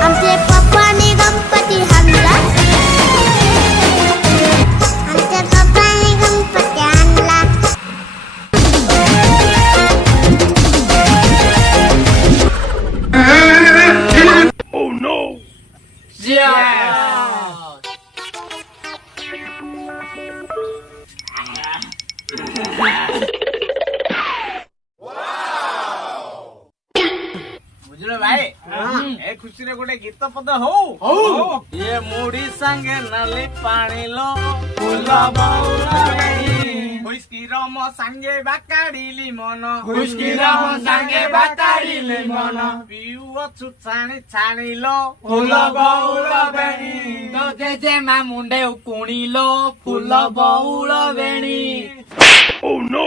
आमचे पप्पाने गणपती आणला आमच्या पप्पाने गणपती आणला Oh no! बुझलो भाई ए खुशी रे गोटे गीत पद हो ये मुड़ी संगे नली पानी लो फूल बौला हुस्की रम संगे बाकाड़ीली मन हुस्की रम संगे बाकाड़ीली मन पिउ छाणी छाणी लो फूल बौला बेणी तो जे मा मुंडे उकुणी लो फूल बौला बेणी Oh no!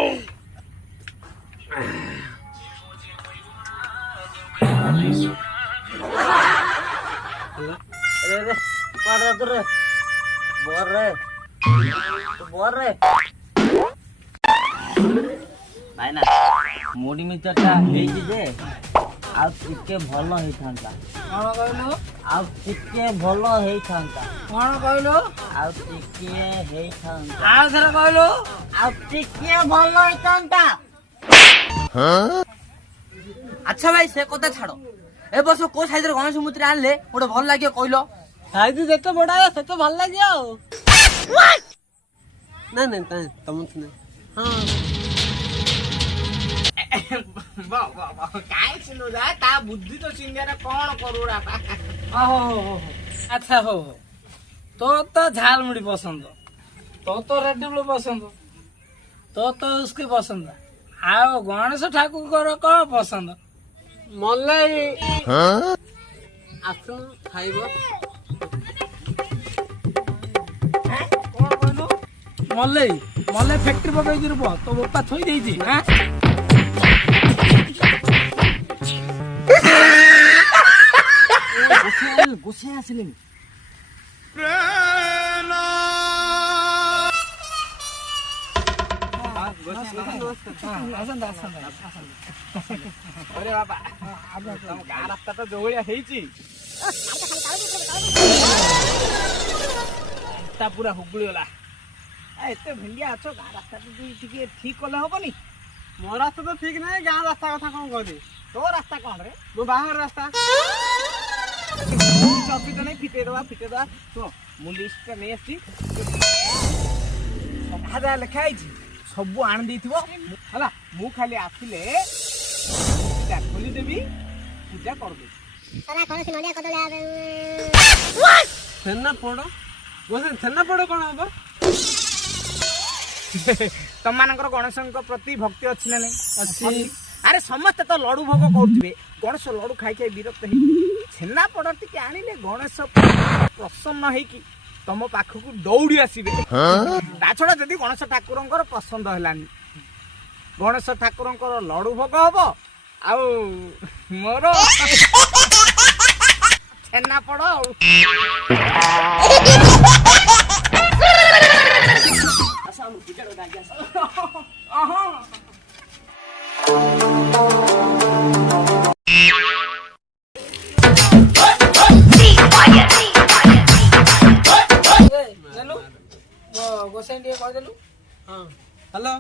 रे पारा करे बोर रे भाई ना मुड़ी मिचरटा हेई जे आ टिके भलो हेई थांता कोन कहलो आ टिके भलो हेई थांता कोन कहलो आ टिके हेई थांता आ धर कहलो आ टिके भलो हेई थांता हां अच्छा भाई से कोता छाड़ो ए बस को साइज रे गणेश मूर्ति आनले ओडे भल लागियो कहलो साइज जेते बडा है सेते भल लागियो ना ना तुम ने हां वाह काय सुनो दा ता बुद्धि तो सिंगारा कोन करूडा हो अच्छा हो तो झाल मुड़ी पसंद तो रेड ब्लू पसंद तो उसके पसंद आओ गणेश ठाकुर करो कौन पसंद मलाई आसन खाइबो कोन कहलो मलाई फैक्ट्री पकाई दिरबो तो बापा थोई देइछि हां गुस्से आसले अरे बाबा गाँ रास्ता तो जोड़िया पूरा हुगुली गला एत भिंडिया अछ गाँ रास्ता ठीक कले हेनी मो रास्ता तो ठीक ना गाँ रास्ता कथा कौन कह तो रास्ता कौन रे मो बाहर रास्ता असुविधा नहीं फिटेदवा शुण मु लिस्ट नहीं आसी सभा लिखाई सब आण देथिबो हला मु खाली आसिले खोली देवी पूजा कर दे सारा कोन से नडिया कदले आबे छेना पड़ो गोसेन छेना पड़ो कोन हबो तमानकर गणेशଙ୍କ प्रति भक्ति अछि ना नहीं अछि अरे समस्त तो लडू भोग करथिबे गणेश लडू खाई खाई विरक्त हे छेना पड़ो टिके आनिले गणेश प्रसन्न हे कि तम पाखकु दौड़ी आसीबे ता छडा जदी गणेश ठाकुरंकर पसंद हलानी गणेश ठाकुरंकर लडू भोग हबो आउ मोर छेना पड़ो आसा हम टिकट उठा गोसेन दिए कह देलु हां हेलो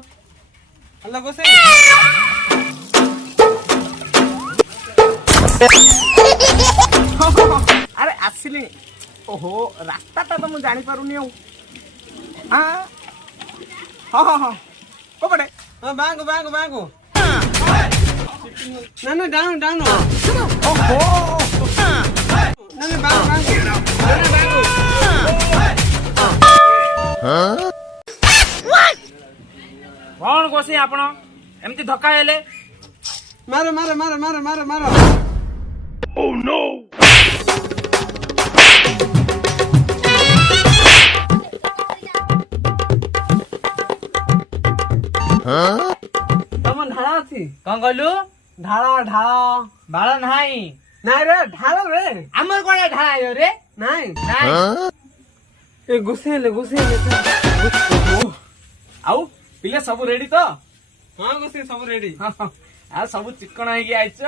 हेलो गोसेन अरे आसिली ओहो रास्ता तो मु जानि पारुनी हां हां हां हां कोपडे हां बांगो ना डाउन ओहो ना बांगो कौन गोसे आपण एमती धक्का हेले मारो Oh no! तमन ढाला अछि कोन कहलु ढाला बाळ नाही रे ढाला रे हमर कोन ढाला यो रे नाही ए गुसेले आउ पिले सब रेडी तो हाँ गोसें सब रेडी आ सब चिकन ହେଇକି आइछ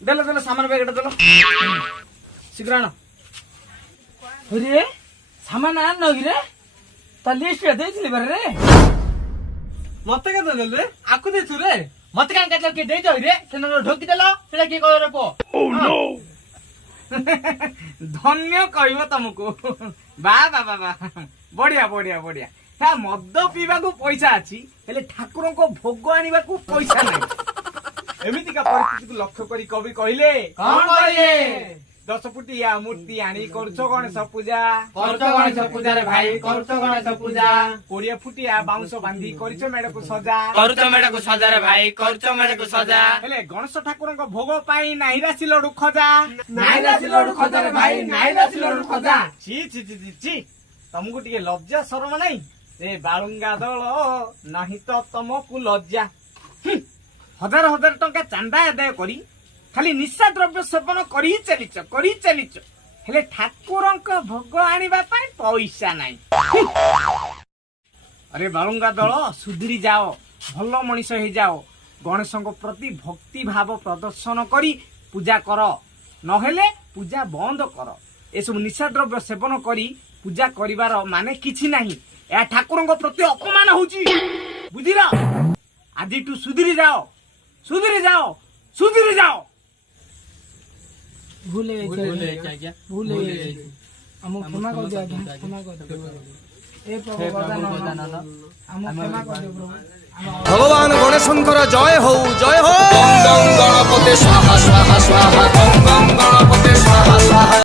देलो सामान बैग देलो शीघ्र आण रे सामान आन न रे त लिस्ट ଦେଇଥିଲି बारे रे मत के देल रे आकु देछु रे मत कान काटल के देइ जइ रे सेन ढोकी देलो सेटा की कहयो रे पो Oh no! धन्य कहबो तुमको बा बा बा बा बढ़िया बढ़िया बढ़िया ता मद पीवा को पैसा अछि हेले ठाकुर को भोग आनिबा को पैसा नै एमिति का परिस्थिति को लक्ष्य करी कवि कहिले कौन कहले 10 फुटिया मूर्ति आनी करछो गणेश पूजा करछो गणेश पूजा रे भाई करछो गणेश पूजा 20 फुटिया बाउंस बांधी करछो मेढ को सजा करछो मेढ को सजा रे भाई करछो मेढ को सजा हेले गणेश ठाकुर को भोग पाई नाही राशि लडू खजा नाई राशि लडू खजा रे भाई नाई राशि लडू खजा छी छी छी छी तुमको टिके लज्जा शरम नहीं ए बाळुंगा दल नहीं तो तुमको लज्जा हजार हजार टंका चांदा आदाय करी खाली निशा द्रव्य सेवन करी चलीच हेले ठाकुरंक भोग आनिबा पाई पैसा नाही अरे बाळुंगा दल सुधरी जाओ भलो मनीष हे जाओ गणेशଙ୍କ प्रति भक्ति भाव प्रदर्शन करी पूजा कर नहेले पूजा बंद कर ए सब निशा द्रव्य सेवन करी पूजा करिवार माने किछि नाही या ठाकुरଙ୍କ प्रति अपमान होउची बुझिरा आदि टू सुधरी जाओ भूले हम क्षमा कर दिया क्षमा कर दियो ए प्रभु गजानन हम क्षमा कर दियो प्रभु भगवान गणेशंकर जय हो गणपते स्वाहा स्वाहा स्वाहा गंगम गणपते स्वाहा